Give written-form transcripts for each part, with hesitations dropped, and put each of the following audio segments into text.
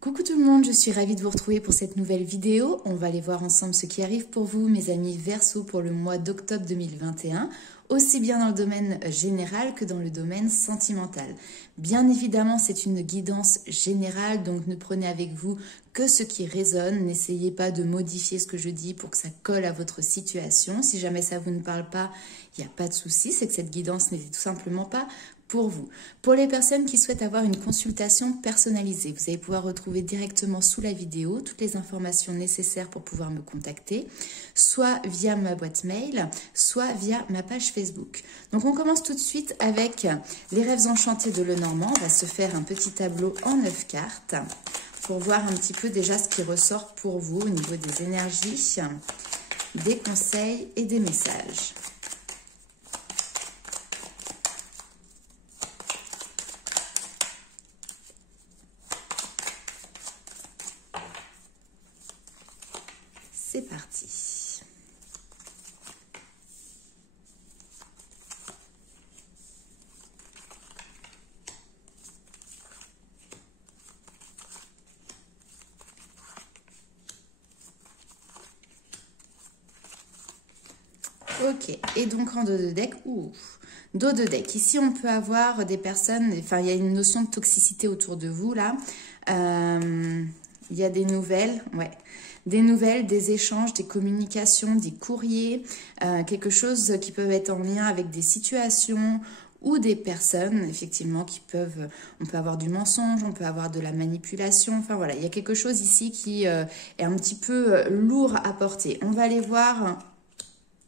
Coucou tout le monde, je suis ravie de vous retrouver pour cette nouvelle vidéo. On va aller voir ensemble ce qui arrive pour vous, mes amis Verseau, pour le mois d'octobre 2021, aussi bien dans le domaine général que dans le domaine sentimental. Bien évidemment, c'est une guidance générale, donc ne prenez avec vous que ce qui résonne. N'essayez pas de modifier ce que je dis pour que ça colle à votre situation. Si jamais ça vous ne parle pas, il n'y a pas de souci, c'est que cette guidance n'est tout simplement pas pour vous. Pour les personnes qui souhaitent avoir une consultation personnalisée, vous allez pouvoir retrouver directement sous la vidéo toutes les informations nécessaires pour pouvoir me contacter, soit via ma boîte mail, soit via ma page Facebook. Donc on commence tout de suite avec les rêves enchantés de Lenormand. On va se faire un petit tableau en 9 cartes pour voir un petit peu déjà ce qui ressort pour vous au niveau des énergies, des conseils et des messages. C'est parti. Ok, et donc en dos de deck, dos de deck. Ici, on peut avoir des personnes, enfin, il y a une notion de toxicité autour de vous, là. Il y a des nouvelles, ouais. Des nouvelles, des échanges, des communications, des courriers, quelque chose qui peut être en lien avec des situations ou des personnes, effectivement, qui peuvent... On peut avoir du mensonge, on peut avoir de la manipulation, enfin voilà, il y a quelque chose ici qui est un petit peu lourd à porter. On va aller voir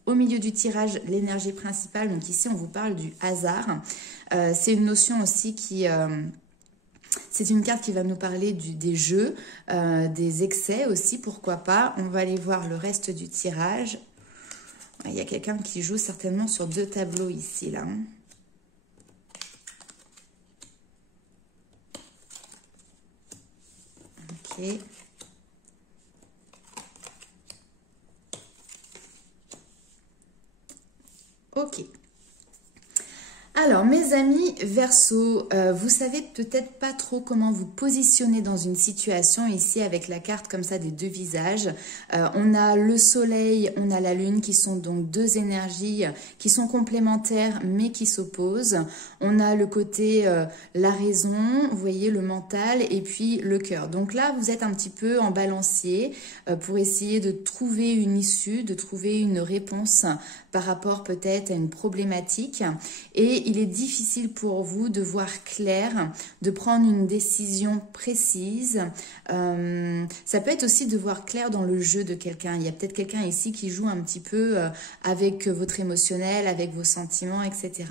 au milieu du tirage l'énergie principale. Donc ici, on vous parle du hasard. C'est une notion aussi qui... c'est une carte qui va nous parler des jeux, des excès aussi, pourquoi pas. On va aller voir le reste du tirage. Il y a quelqu'un qui joue certainement sur 2 tableaux ici, là. Ok. Ok. Alors, mes amis Verseau, vous savez peut-être pas trop comment vous positionner dans une situation ici avec la carte comme ça des 2 visages. On a le soleil, on a la lune qui sont donc 2 énergies qui sont complémentaires mais qui s'opposent. On a le côté la raison, vous voyez, le mental et puis le cœur. Donc là, vous êtes un petit peu en balancier pour essayer de trouver une issue, de trouver une réponse par rapport peut-être à une problématique. Et il est difficile pour vous de voir clair, de prendre une décision précise. Ça peut être aussi de voir clair dans le jeu de quelqu'un. Il y a peut-être quelqu'un ici qui joue un petit peu avec votre émotionnel, avec vos sentiments, etc.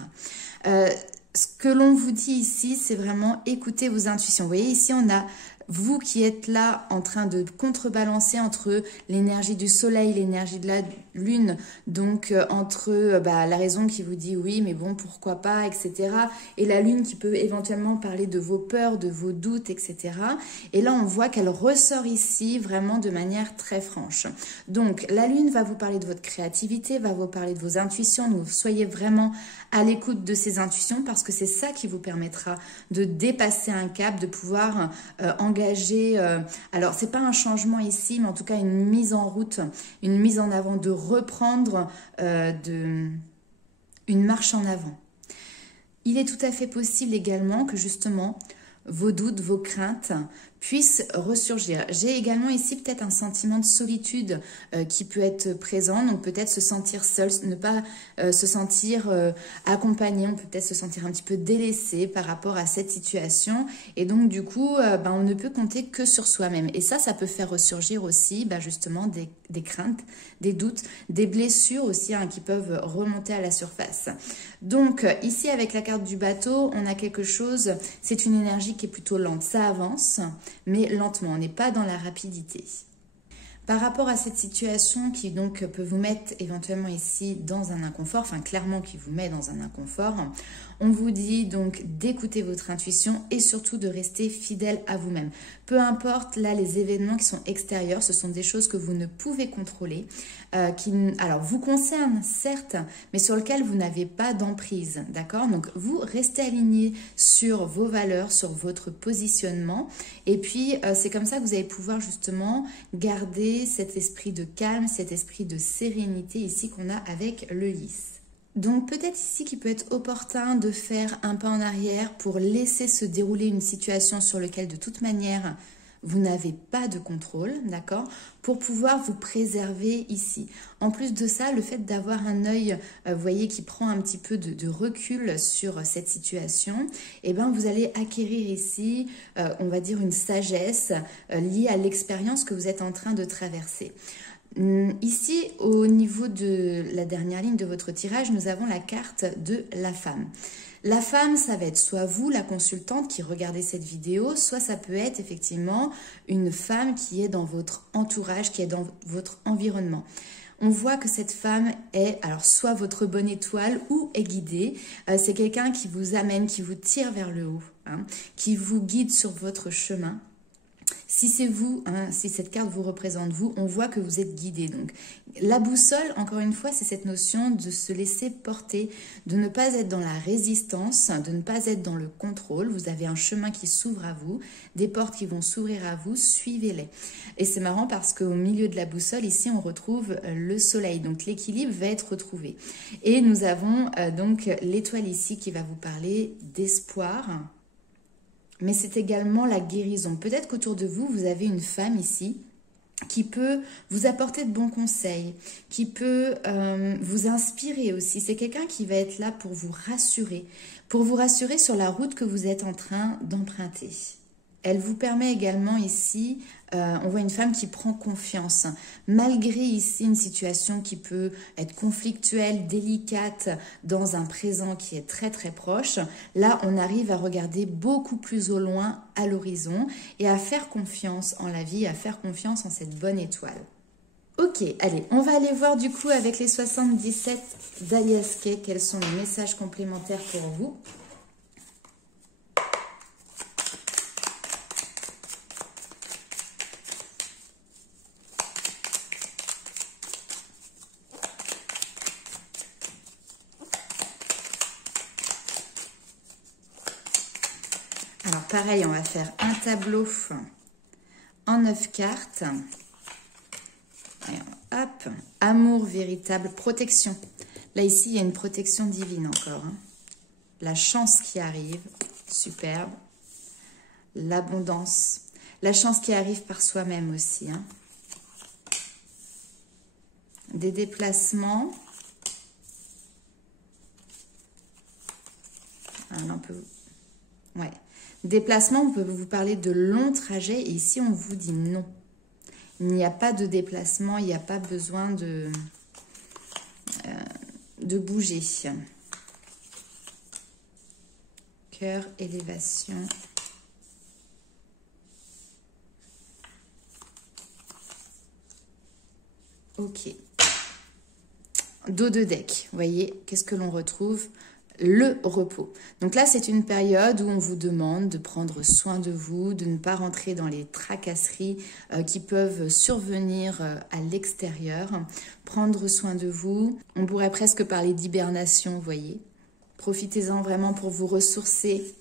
Ce que l'on vous dit ici, c'est vraiment écouter vos intuitions. Vous voyez, ici, on a vous qui êtes là en train de contrebalancer entre l'énergie du soleil, l'énergie de la lune, donc entre la raison qui vous dit oui, mais bon, pourquoi pas, etc. Et la lune qui peut éventuellement parler de vos peurs, de vos doutes, etc. Et là, on voit qu'elle ressort ici vraiment de manière très franche. Donc, la lune va vous parler de votre créativité, va vous parler de vos intuitions. Donc, soyez vraiment à l'écoute de ces intuitions parce que c'est ça qui vous permettra de dépasser un cap, de pouvoir engager, alors c'est pas un changement ici, mais en tout cas une mise en route, une mise en avant, de reprendre une marche en avant. Il est tout à fait possible également que justement vos doutes, vos craintes puissent ressurgir. J'ai également ici peut-être un sentiment de solitude qui peut être présent, donc peut-être se sentir seul, ne pas se sentir accompagné, on peut peut-être se sentir un petit peu délaissé par rapport à cette situation et donc du coup on ne peut compter que sur soi-même et ça peut faire ressurgir aussi justement des craintes, des doutes, des blessures aussi qui peuvent remonter à la surface. Donc ici avec la carte du bateau, on a quelque chose, c'est une énergie qui est plutôt lente, ça avance mais lentement, on n'est pas dans la rapidité. Par rapport à cette situation qui donc peut vous mettre éventuellement ici dans un inconfort, enfin clairement qui vous met dans un inconfort, on vous dit donc d'écouter votre intuition et surtout de rester fidèle à vous-même. Peu importe là les événements qui sont extérieurs, ce sont des choses que vous ne pouvez contrôler, qui alors vous concernent certes, mais sur lesquelles vous n'avez pas d'emprise, d'accord? Donc vous restez aligné sur vos valeurs, sur votre positionnement et puis c'est comme ça que vous allez pouvoir justement garder cet esprit de calme, cet esprit de sérénité ici qu'on a avec le lys. Donc peut-être ici qu'il peut être opportun de faire un pas en arrière pour laisser se dérouler une situation sur laquelle de toute manière vous n'avez pas de contrôle, d'accord, pour pouvoir vous préserver ici. En plus de ça, le fait d'avoir un œil, vous voyez, qui prend un petit peu de recul sur cette situation, eh ben, vous allez acquérir ici, on va dire, une sagesse liée à l'expérience que vous êtes en train de traverser. Ici, au niveau de la dernière ligne de votre tirage, nous avons la carte de la femme. La femme, ça va être soit vous, la consultante qui regardez cette vidéo, soit ça peut être effectivement une femme qui est dans votre entourage, qui est dans votre environnement. On voit que cette femme est alors soit votre bonne étoile ou est guidée. C'est quelqu'un qui vous amène, qui vous tire vers le haut, hein, qui vous guide sur votre chemin. Si c'est vous, hein, si cette carte vous représente vous, on voit que vous êtes guidé. Donc, la boussole, encore une fois, c'est cette notion de se laisser porter, de ne pas être dans la résistance, de ne pas être dans le contrôle. Vous avez un chemin qui s'ouvre à vous, des portes qui vont s'ouvrir à vous, suivez-les. Et c'est marrant parce qu'au milieu de la boussole, ici, on retrouve le soleil. Donc, l'équilibre va être retrouvé. Et nous avons donc l'étoile ici qui va vous parler d'espoir. Mais c'est également la guérison. Peut-être qu'autour de vous, vous avez une femme ici qui peut vous apporter de bons conseils, qui peut vous inspirer aussi. C'est quelqu'un qui va être là pour vous rassurer sur la route que vous êtes en train d'emprunter. Elle vous permet également ici, on voit une femme qui prend confiance. Malgré ici une situation qui peut être conflictuelle, délicate, dans un présent qui est très très proche, là on arrive à regarder beaucoup plus au loin, à l'horizon, et à faire confiance en la vie, à faire confiance en cette bonne étoile. Ok, allez, on va aller voir du coup avec les 77 d'Alias Kay, quels sont les messages complémentaires pour vous. Alors pareil, on va faire un tableau en 9 cartes. Et hop, amour véritable, protection. Là ici, il y a une protection divine encore. Hein. La chance qui arrive, superbe. L'abondance. La chance qui arrive par soi-même aussi. Hein. Des déplacements. Ah, là, on peut... Ouais. Déplacement, on peut vous parler de longs trajets et ici on vous dit non. Il n'y a pas de déplacement, il n'y a pas besoin de bouger. Cœur, élévation. Ok. Dos de deck, vous voyez, qu'est-ce que l'on retrouve ? Le repos. Donc là, c'est une période où on vous demande de prendre soin de vous, de ne pas rentrer dans les tracasseries qui peuvent survenir à l'extérieur. Prendre soin de vous. On pourrait presque parler d'hibernation, vous voyez. Profitez-en vraiment pour vous ressourcer.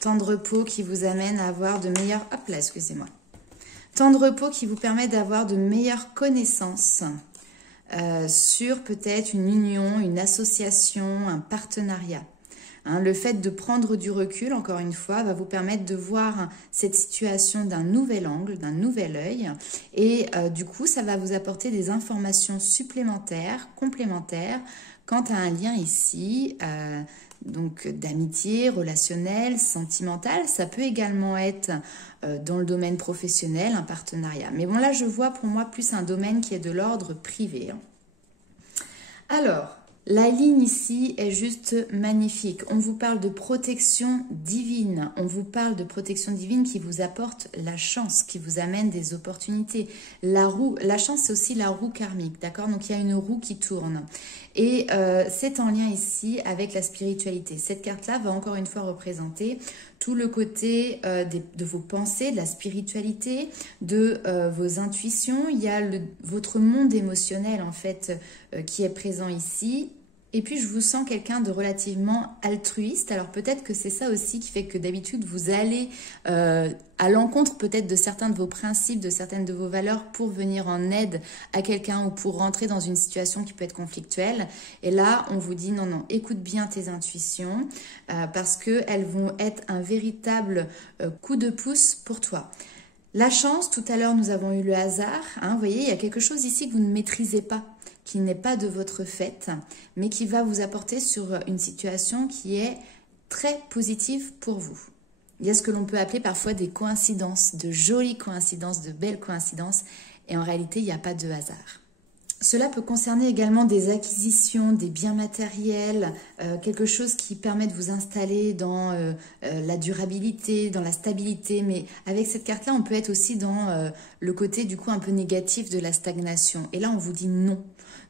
Temps de repos qui vous amène à avoir de meilleures... Hop là, excusez-moi. Temps de repos qui vous permet d'avoir de meilleures connaissances sur peut-être une union, une association, un partenariat. Hein, le fait de prendre du recul, encore une fois, va vous permettre de voir cette situation d'un nouvel angle, d'un nouvel œil. Et du coup, ça va vous apporter des informations supplémentaires, complémentaires, quant à un lien ici, donc d'amitié, relationnel, sentimental. Ça peut également être dans le domaine professionnel, un partenariat. Mais bon, là, je vois pour moi plus un domaine qui est de l'ordre privé. Hein. Alors, La ligne ici est juste magnifique. On vous parle de protection divine. On vous parle de protection divine qui vous apporte la chance, qui vous amène des opportunités. La roue, la chance, c'est aussi la roue karmique, d'accord? Donc, il y a une roue qui tourne. Et c'est en lien ici avec la spiritualité. Cette carte-là va encore une fois représenter tout le côté de vos pensées, de la spiritualité, de vos intuitions. Il y a votre monde émotionnel, en fait, qui est présent ici. Et puis, je vous sens quelqu'un de relativement altruiste. Alors, peut-être que c'est ça aussi qui fait que d'habitude, vous allez à l'encontre peut-être de certains de vos principes, de certaines de vos valeurs pour venir en aide à quelqu'un ou pour rentrer dans une situation qui peut être conflictuelle. Et là, on vous dit non, non, écoute bien tes intuitions parce qu'elles vont être un véritable coup de pouce pour toi. La chance, tout à l'heure, nous avons eu le hasard. Hein, vous voyez, il y a quelque chose ici que vous ne maîtrisez pas, qui n'est pas de votre fait, mais qui va vous apporter sur une situation qui est très positive pour vous. Il y a ce que l'on peut appeler parfois des coïncidences, de jolies coïncidences, de belles coïncidences, et en réalité, il n'y a pas de hasard. Cela peut concerner également des acquisitions, des biens matériels, quelque chose qui permet de vous installer dans la durabilité, dans la stabilité. Mais avec cette carte-là, on peut être aussi dans le côté du coup un peu négatif de la stagnation. Et là, on vous dit non.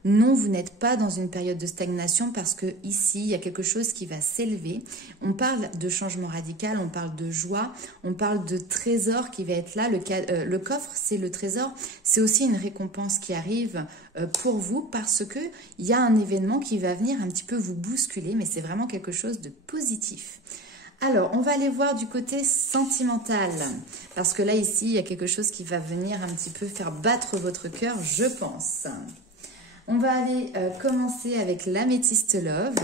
Non, vous n'êtes pas dans une période de stagnation parce que ici, il y a quelque chose qui va s'élever. On parle de changement radical, on parle de joie, on parle de trésor qui va être là. Le coffre, c'est le trésor. C'est aussi une récompense qui arrive pour vous parce que il y a un événement qui va venir un petit peu vous bousculer, mais c'est vraiment quelque chose de positif. Alors, on va aller voir du côté sentimental, parce que là, ici, il y a quelque chose qui va venir un petit peu faire battre votre cœur, je pense. On va aller commencer avec l'améthyste love.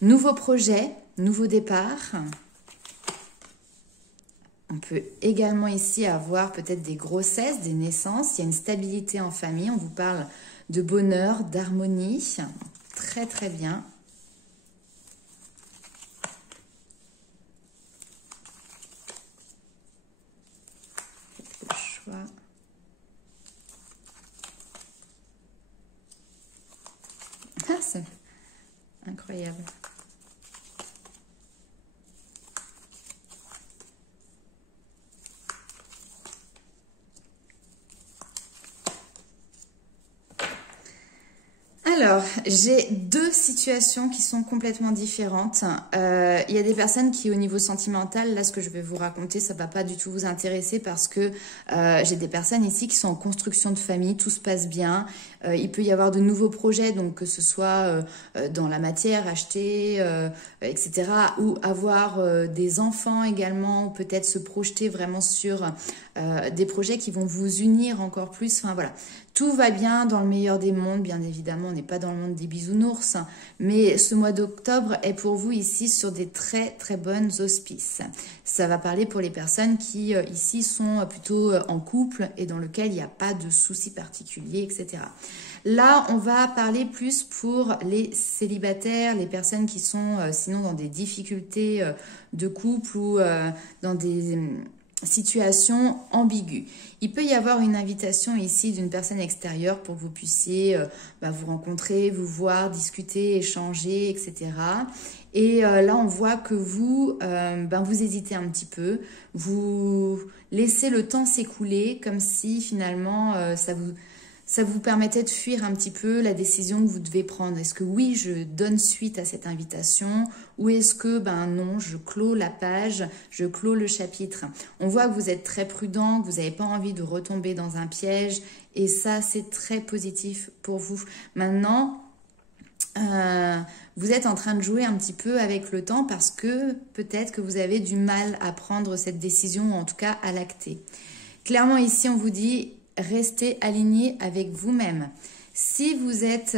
Nouveau projet, nouveau départ. On peut également ici avoir peut-être des grossesses, des naissances. Il y a une stabilité en famille. On vous parle de bonheur, d'harmonie. Très, très bien. Faites le choix. Ah, c'est incroyable. Alors, j'ai deux situations qui sont complètement différentes. Il y a des personnes qui, au niveau sentimental, là, ce que je vais vous raconter, ça va pas du tout vous intéresser parce que j'ai des personnes ici qui sont en construction de famille, tout se passe bien. Il peut y avoir de nouveaux projets, donc que ce soit dans la matière, acheter, etc. Ou avoir des enfants également, ou peut-être se projeter vraiment sur des projets qui vont vous unir encore plus. Enfin, voilà. Tout va bien dans le meilleur des mondes, bien évidemment, on n'est pas dans le monde des bisounours, mais ce mois d'octobre est pour vous ici sur des très très bonnes auspices. Ça va parler pour les personnes qui ici sont plutôt en couple et dans lequel il n'y a pas de soucis particuliers, etc. Là, on va parler plus pour les célibataires, les personnes qui sont sinon dans des difficultés de couple ou dans des situation ambiguë. Il peut y avoir une invitation ici d'une personne extérieure pour que vous puissiez vous rencontrer, vous voir, discuter, échanger, etc. Et là, on voit que vous, vous hésitez un petit peu, vous laissez le temps s'écouler comme si finalement ça vous permettait de fuir un petit peu la décision que vous devez prendre. Est-ce que oui, je donne suite à cette invitation ou est-ce que non, je clôt la page, je clôt le chapitre. On voit que vous êtes très prudent, que vous n'avez pas envie de retomber dans un piège et ça, c'est très positif pour vous. Maintenant, vous êtes en train de jouer un petit peu avec le temps parce que peut-être que vous avez du mal à prendre cette décision ou en tout cas à l'acter. Clairement, ici, on vous dit... Restez aligné avec vous-même. Si vous êtes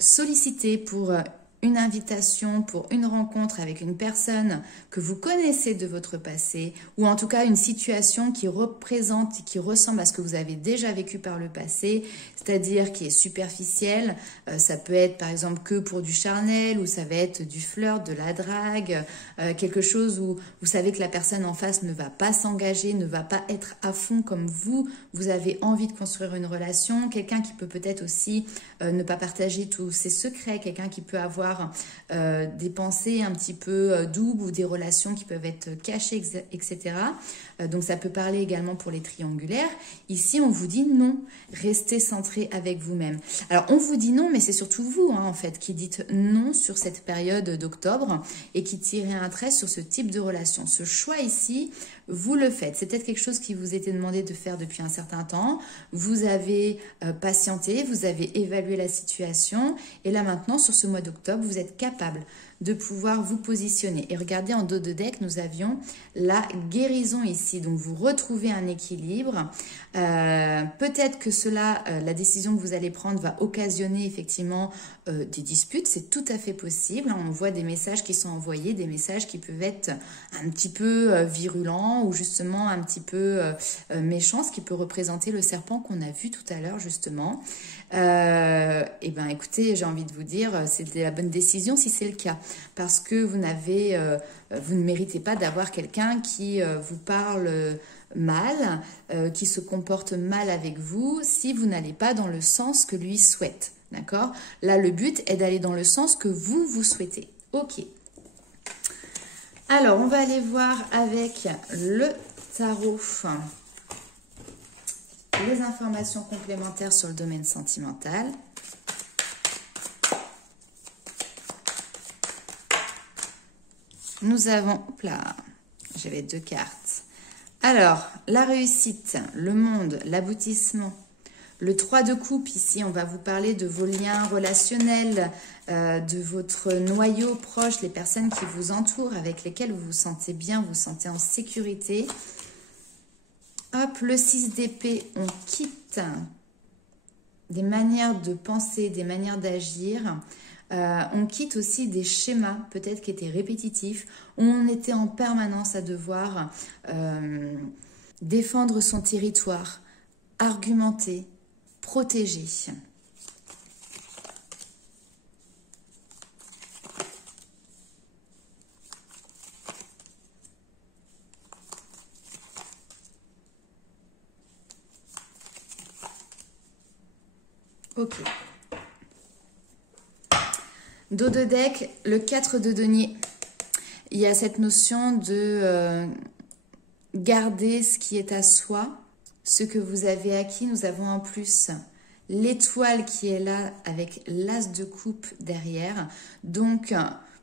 sollicité pour une invitation pour une rencontre avec une personne que vous connaissez de votre passé, ou en tout cas une situation qui représente, qui ressemble à ce que vous avez déjà vécu par le passé, c'est-à-dire qui est superficielle. Ça peut être par exemple que pour du charnel, ou ça va être du flirt, de la drague, quelque chose où vous savez que la personne en face ne va pas s'engager, ne va pas être à fond comme vous avez envie de construire une relation, quelqu'un qui peut peut-être aussi ne pas partager tous ses secrets, quelqu'un qui peut avoir des pensées un petit peu doubles ou des relations qui peuvent être cachées, etc. Donc ça peut parler également pour les triangulaires. Ici, on vous dit non, restez centré avec vous-même. Alors, on vous dit non, mais c'est surtout vous, en fait, qui dites non sur cette période d'octobre et qui tirez un trait sur ce type de relation. Ce choix ici, vous le faites. C'est peut-être quelque chose qui vous était demandé de faire depuis un certain temps. Vous avez patienté, vous avez évalué la situation et là maintenant, sur ce mois d'octobre, vous êtes capable de pouvoir vous positionner. Et regardez, en dos de deck, nous avions la guérison ici. Donc, vous retrouvez un équilibre. Peut-être que cela, la décision que vous allez prendre va occasionner effectivement des disputes. C'est tout à fait possible. On voit des messages qui sont envoyés, des messages qui peuvent être un petit peu virulents ou justement un petit peu méchants, ce qui peut représenter le serpent qu'on a vu tout à l'heure justement. Et ben écoutez, j'ai envie de vous dire, c'était la bonne décision si c'est le cas, parce que vous ne méritez pas d'avoir quelqu'un qui vous parle mal, qui se comporte mal avec vous si vous n'allez pas dans le sens que lui souhaite. D'accord? Là, le but est d'aller dans le sens que vous souhaitez. Ok. Alors, on va aller voir avec le tarot les informations complémentaires sur le domaine sentimental. Nous avons, hop là, j'avais 2 cartes. Alors, la réussite, le monde, l'aboutissement. Le 3 de coupe, ici, on va vous parler de vos liens relationnels, de votre noyau proche, les personnes qui vous entourent, avec lesquelles vous vous sentez bien, vous vous sentez en sécurité. Hop, le 6 d'épée, on quitte des manières de penser, des manières d'agir. On quitte aussi des schémas, peut-être qui étaient répétitifs, où on était en permanence à devoir défendre son territoire, argumenter, protéger. Ok. Dos de deck, le 4 de denier. Il y a cette notion de garder ce qui est à soi, ce que vous avez acquis. Nous avons en plus l'étoile qui est là avec l'as de coupe derrière. Donc,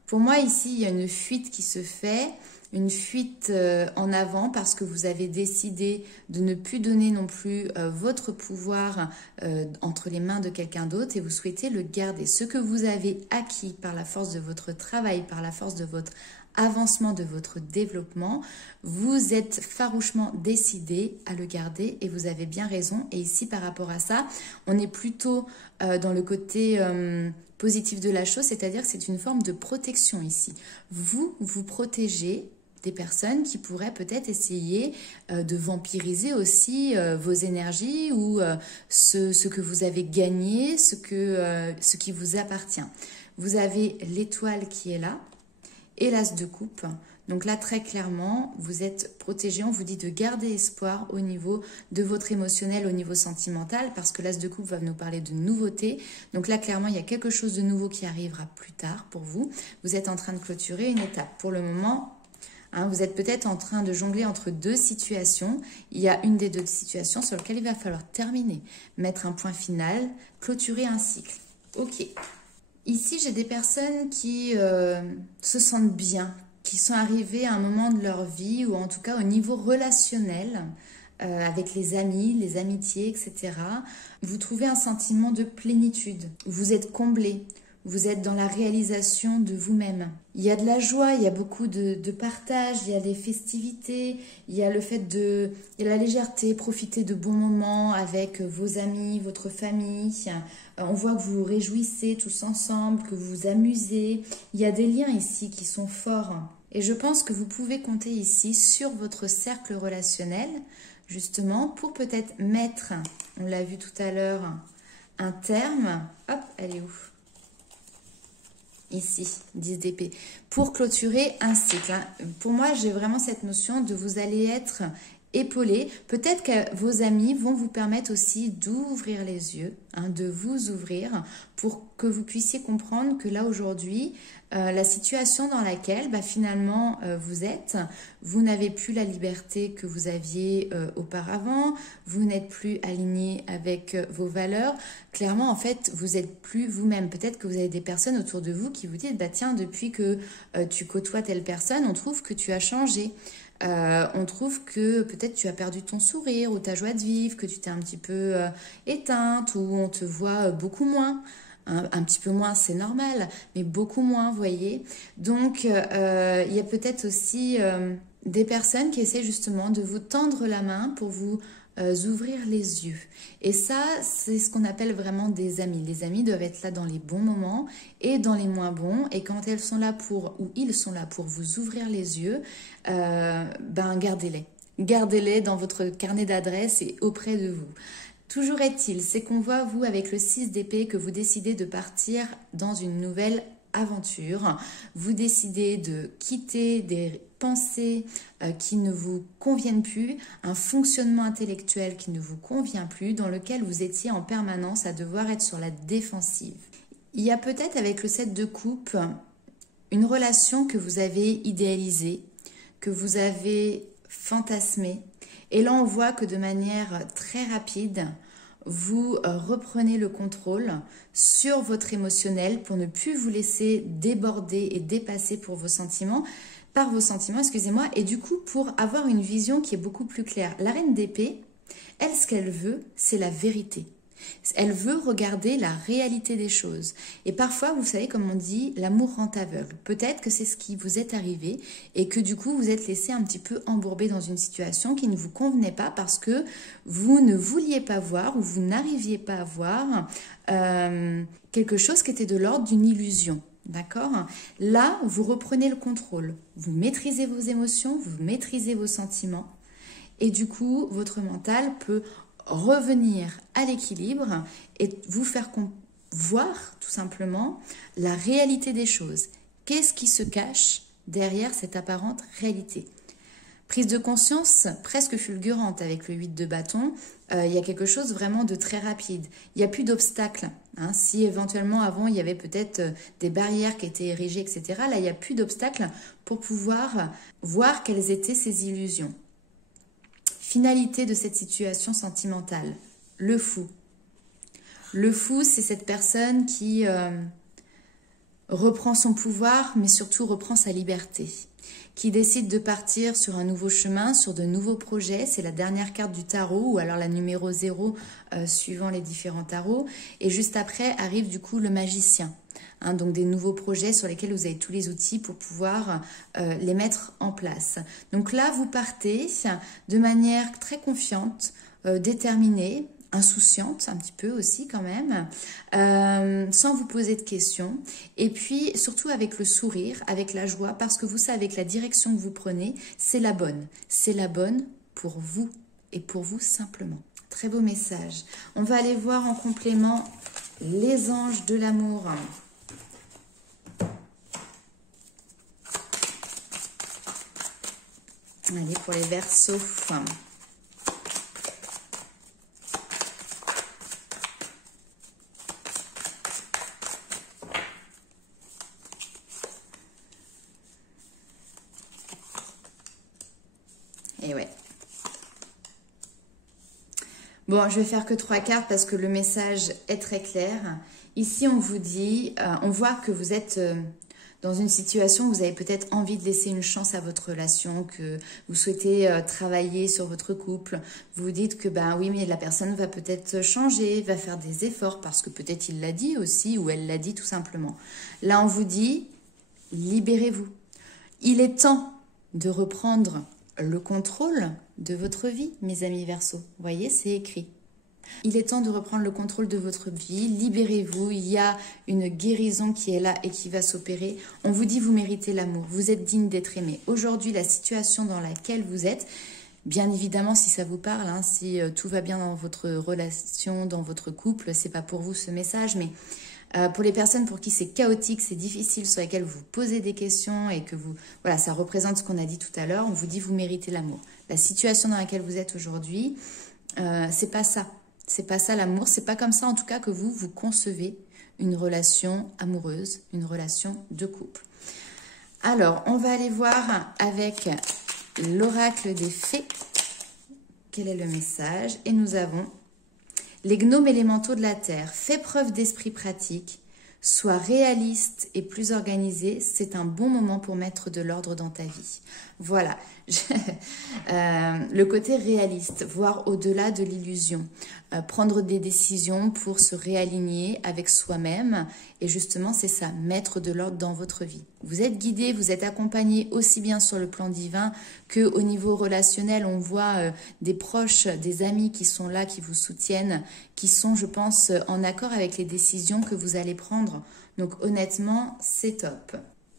pour moi, ici, il y a une fuite qui se fait. Une fuite en avant parce que vous avez décidé de ne plus donner non plus votre pouvoir entre les mains de quelqu'un d'autre et vous souhaitez le garder. Ce que vous avez acquis par la force de votre travail, par la force de votre avancement, de votre développement, vous êtes farouchement décidé à le garder et vous avez bien raison. Et ici, par rapport à ça, on est plutôt dans le côté positif de la chose, c'est-à-dire que c'est une forme de protection ici. Vous protégez des personnes qui pourraient peut-être essayer de vampiriser aussi vos énergies ou ce que vous avez gagné, ce qui vous appartient. Vous avez l'étoile qui est là et l'as de coupe. Donc là, très clairement, vous êtes protégé. On vous dit de garder espoir au niveau de votre émotionnel, au niveau sentimental, parce que l'as de coupe va nous parler de nouveautés. Donc là, clairement, il y a quelque chose de nouveau qui arrivera plus tard pour vous. Vous êtes en train de clôturer une étape. Pour le moment, vous êtes peut-être en train de jongler entre 2 situations. Il y a une des 2 situations sur lesquelles il va falloir terminer, mettre un point final, clôturer un cycle. Ok. Ici, j'ai des personnes qui se sentent bien, qui sont arrivées à un moment de leur vie, ou en tout cas au niveau relationnel, avec les amis, les amitiés, etc. Vous trouvez un sentiment de plénitude. Vous êtes comblé. vous êtes dans la réalisation de vous-même. Il y a de la joie, il y a beaucoup de partage, il y a des festivités, il y a le fait de... Il y a la légèreté, profiter de bons moments avec vos amis, votre famille. On voit que vous vous réjouissez tous ensemble, que vous vous amusez. Il y a des liens ici qui sont forts. Et je pense que vous pouvez compter ici sur votre cercle relationnel, justement, pour peut-être mettre, on l'a vu tout à l'heure, un terme. Hop, elle est où? Ici, 10 d'épée. Pour clôturer un cycle. Pour moi, j'ai vraiment cette notion de vous allez être épaulé. Peut-être que vos amis vont vous permettre aussi d'ouvrir les yeux, de vous ouvrir pour que vous puissiez comprendre que là aujourd'hui, la situation dans laquelle finalement vous êtes, vous n'avez plus la liberté que vous aviez auparavant, vous n'êtes plus aligné avec vos valeurs. Clairement, en fait, vous n'êtes plus vous-même. Peut-être que vous avez des personnes autour de vous qui vous disent, tiens, depuis que tu côtoies telle personne, on trouve que tu as changé. On trouve que peut-être tu as perdu ton sourire ou ta joie de vivre, que tu t'es un petit peu éteinte ou on te voit beaucoup moins. Un petit peu moins, c'est normal, mais beaucoup moins, vous voyez. Donc, il y a peut-être aussi des personnes qui essaient justement de vous tendre la main pour vous ouvrir les yeux. Et ça, c'est ce qu'on appelle vraiment des amis. Les amis doivent être là dans les bons moments et dans les moins bons. Et quand elles sont là pour, ou ils sont là pour vous ouvrir les yeux, gardez-les. Gardez-les dans votre carnet d'adresses et auprès de vous. Toujours est-il, c'est qu'on voit, vous, avec le 6 d'épée, que vous décidez de partir dans une nouvelle aventure. Vous décidez de quitter des pensées qui ne vous conviennent plus, un fonctionnement intellectuel qui ne vous convient plus, dans lequel vous étiez en permanence à devoir être sur la défensive. Il y a peut-être avec le 7 de coupe une relation que vous avez idéalisée, que vous avez fantasmée. Et là, on voit que de manière très rapide, vous reprenez le contrôle sur votre émotionnel pour ne plus vous laisser déborder et dépasser par vos sentiments, excusez-moi, et du coup pour avoir une vision qui est beaucoup plus claire. La reine d'épée, elle, ce qu'elle veut, c'est la vérité. Elle veut regarder la réalité des choses. Et parfois, vous savez, comme on dit, l'amour rend aveugle. Peut-être que c'est ce qui vous est arrivé et que du coup, vous êtes laissé un petit peu embourbé dans une situation qui ne vous convenait pas parce que vous ne vouliez pas voir ou vous n'arriviez pas à voir quelque chose qui était de l'ordre d'une illusion. D'accord? Là, vous reprenez le contrôle. Vous maîtrisez vos émotions, vous maîtrisez vos sentiments. Et du coup, votre mental peut revenir à l'équilibre et vous faire voir tout simplement la réalité des choses. Qu'est-ce qui se cache derrière cette apparente réalité? Prise de conscience presque fulgurante avec le 8 de bâton. Il y a quelque chose vraiment de très rapide. Il n'y a plus d'obstacles. Si éventuellement avant il y avait peut-être des barrières qui étaient érigées, etc. Là, il n'y a plus d'obstacles pour pouvoir voir quelles étaient ces illusions. Finalité de cette situation sentimentale, le fou. Le fou, c'est cette personne qui reprend son pouvoir, mais surtout reprend sa liberté, qui décide de partir sur un nouveau chemin, sur de nouveaux projets. C'est la dernière carte du tarot, ou alors la numéro 0, suivant les différents tarots. Et juste après arrive du coup le magicien. Donc des nouveaux projets sur lesquels vous avez tous les outils pour pouvoir les mettre en place. Donc là, vous partez de manière très confiante, déterminée, insouciante un petit peu aussi quand même, sans vous poser de questions. Et puis surtout avec le sourire, avec la joie, parce que vous savez que la direction que vous prenez, c'est la bonne. C'est la bonne pour vous et pour vous simplement. Très beau message. On va aller voir en complément les anges de l'amour. Allez, pour les Verseaux. Et ouais. Bon, je vais faire que 3 cartes parce que le message est très clair. Ici, on vous dit, on voit que vous êtes dans une situation où vous avez peut-être envie de laisser une chance à votre relation, que vous souhaitez travailler sur votre couple. Vous vous dites que ben oui, mais la personne va peut-être changer, va faire des efforts parce que peut-être il l'a dit aussi ou elle l'a dit tout simplement. Là, on vous dit, libérez-vous. Il est temps de reprendre le contrôle de votre vie, mes amis Verseaux. Vous voyez, c'est écrit. Il est temps de reprendre le contrôle de votre vie, libérez-vous, il y a une guérison qui est là et qui va s'opérer. On vous dit vous méritez l'amour, vous êtes digne d'être aimé. Aujourd'hui, la situation dans laquelle vous êtes, bien évidemment si ça vous parle, hein, si tout va bien dans votre relation, dans votre couple, c'est pas pour vous ce message, mais pour les personnes pour qui c'est chaotique, c'est difficile, sur lesquelles vous posez des questions et que vous, voilà, ça représente ce qu'on a dit tout à l'heure, on vous dit vous méritez l'amour. La situation dans laquelle vous êtes aujourd'hui, c'est pas ça. C'est pas ça l'amour, c'est pas comme ça en tout cas que vous concevez une relation amoureuse, une relation de couple. Alors, on va aller voir avec l'oracle des fées quel est le message. Et nous avons les gnomes élémentaux de la terre. Fais preuve d'esprit pratique, sois réaliste et plus organisé, c'est un bon moment pour mettre de l'ordre dans ta vie. Voilà, le côté réaliste, voir au-delà de l'illusion, prendre des décisions pour se réaligner avec soi-même. Et justement, c'est ça, mettre de l'ordre dans votre vie. Vous êtes guidé, vous êtes accompagné aussi bien sur le plan divin qu'au niveau relationnel. On voit des proches, des amis qui sont là, qui vous soutiennent, qui sont, je pense, en accord avec les décisions que vous allez prendre. Donc honnêtement, c'est top.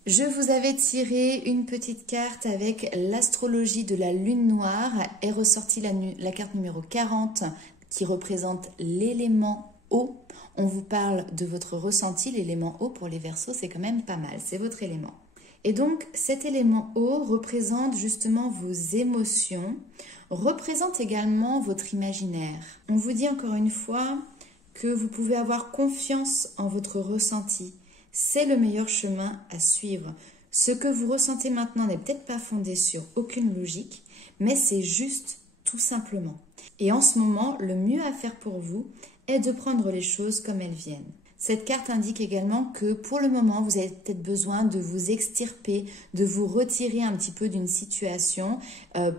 Je vous avais tiré une petite carte avec l'astrologie de la lune noire. Est ressortie la carte numéro 40 qui représente l'élément eau. On vous parle de votre ressenti. L'élément eau pour les Verseaux, c'est quand même pas mal. C'est votre élément. Et donc cet élément eau représente justement vos émotions, représente également votre imaginaire. On vous dit encore une fois que vous pouvez avoir confiance en votre ressenti. C'est le meilleur chemin à suivre. Ce que vous ressentez maintenant n'est peut-être pas fondé sur aucune logique, mais c'est juste tout simplement. Et en ce moment, le mieux à faire pour vous est de prendre les choses comme elles viennent. Cette carte indique également que pour le moment, vous avez peut-être besoin de vous extirper, de vous retirer un petit peu d'une situation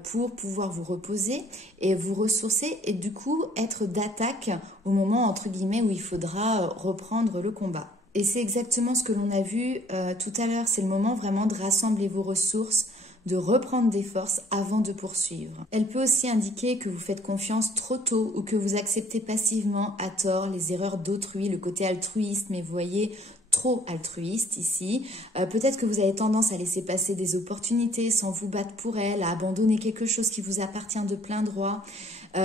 pour pouvoir vous reposer et vous ressourcer et du coup être d'attaque au moment entre guillemets où il faudra reprendre le combat. Et c'est exactement ce que l'on a vu tout à l'heure. C'est le moment vraiment de rassembler vos ressources, de reprendre des forces avant de poursuivre. Elle peut aussi indiquer que vous faites confiance trop tôt ou que vous acceptez passivement à tort les erreurs d'autrui, le côté altruiste, mais vous voyez, trop altruiste ici. Peut-être que vous avez tendance à laisser passer des opportunités sans vous battre pour elles, à abandonner quelque chose qui vous appartient de plein droit.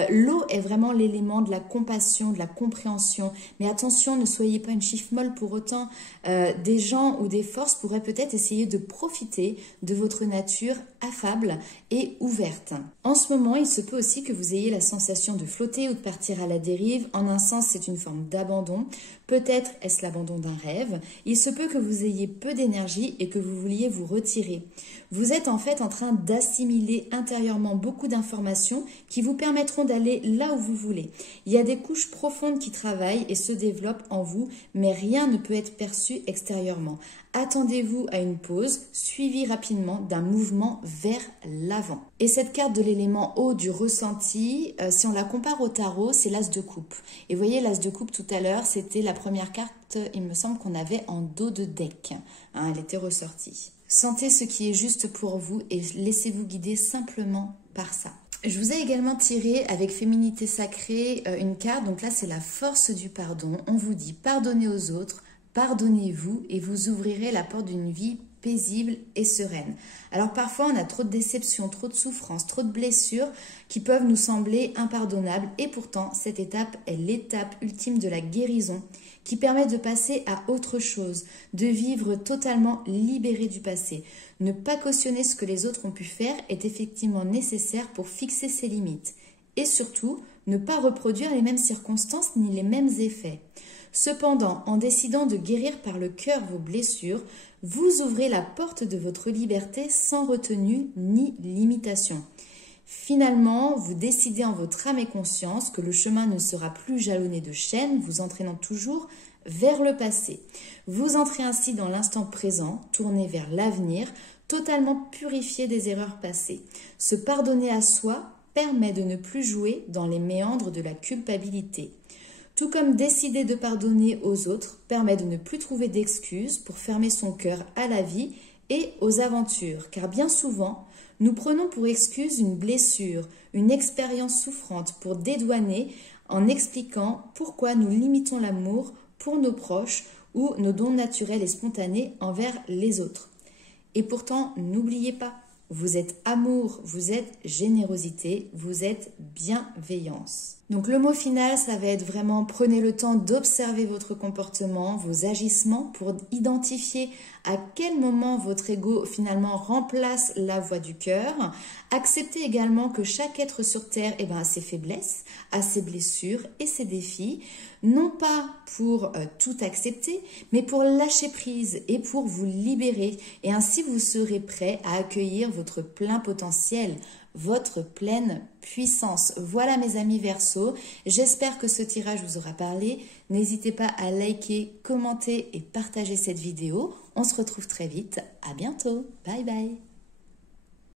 L'eau est vraiment l'élément de la compassion, de la compréhension. Mais attention, ne soyez pas une chiffre molle pour autant. Des gens ou des forces pourraient peut-être essayer de profiter de votre nature affable et ouverte. En ce moment, il se peut aussi que vous ayez la sensation de flotter ou de partir à la dérive. En un sens, c'est une forme d'abandon. Peut-être est-ce l'abandon d'un rêve. Il se peut que vous ayez peu d'énergie et que vous vouliez vous retirer. Vous êtes en fait en train d'assimiler intérieurement beaucoup d'informations qui vous permettront d'aller là où vous voulez. Il y a des couches profondes qui travaillent et se développent en vous, mais rien ne peut être perçu extérieurement. Attendez-vous à une pause, suivie rapidement d'un mouvement vers l'avant. Et cette carte de l'élément eau du ressenti, si on la compare au tarot, c'est l'as de coupe. Et vous voyez, l'as de coupe tout à l'heure, c'était la première carte, il me semble qu'on avait en dos de deck. Elle était ressortie. Sentez ce qui est juste pour vous et laissez-vous guider simplement par ça. Je vous ai également tiré avec Féminité Sacrée une carte, donc là c'est la force du pardon. On vous dit pardonnez aux autres, pardonnez-vous et vous ouvrirez la porte d'une vie paisible et sereine. Alors parfois on a trop de déceptions, trop de souffrances, trop de blessures qui peuvent nous sembler impardonnables et pourtant cette étape est l'étape ultime de la guérison qui permet de passer à autre chose, de vivre totalement libéré du passé. Ne pas cautionner ce que les autres ont pu faire est effectivement nécessaire pour fixer ses limites et surtout ne pas reproduire les mêmes circonstances ni les mêmes effets. Cependant, en décidant de guérir par le cœur vos blessures, vous ouvrez la porte de votre liberté sans retenue ni limitation. Finalement, vous décidez en votre âme et conscience que le chemin ne sera plus jalonné de chaînes, vous entraînant toujours vers le passé. Vous entrez ainsi dans l'instant présent, tourné vers l'avenir, totalement purifié des erreurs passées. Se pardonner à soi permet de ne plus jouer dans les méandres de la culpabilité. Tout comme décider de pardonner aux autres permet de ne plus trouver d'excuses pour fermer son cœur à la vie et aux aventures, car bien souvent, nous prenons pour excuse une blessure, une expérience souffrante pour dédouaner en expliquant pourquoi nous limitons l'amour pour nos proches ou nos dons naturels et spontanés envers les autres. Et pourtant, n'oubliez pas, vous êtes amour, vous êtes générosité, vous êtes bienveillance. Donc le mot final, ça va être vraiment prenez le temps d'observer votre comportement, vos agissements pour identifier à quel moment votre ego finalement remplace la voix du cœur. Acceptez également que chaque être sur Terre a ses faiblesses, a ses blessures et ses défis, non pas pour tout accepter, mais pour lâcher prise et pour vous libérer. Et ainsi, vous serez prêt à accueillir votre plein potentiel, votre pleine puissance. Voilà mes amis Verseau, j'espère que ce tirage vous aura parlé. N'hésitez pas à liker, commenter et partager cette vidéo. On se retrouve très vite. À bientôt. Bye bye.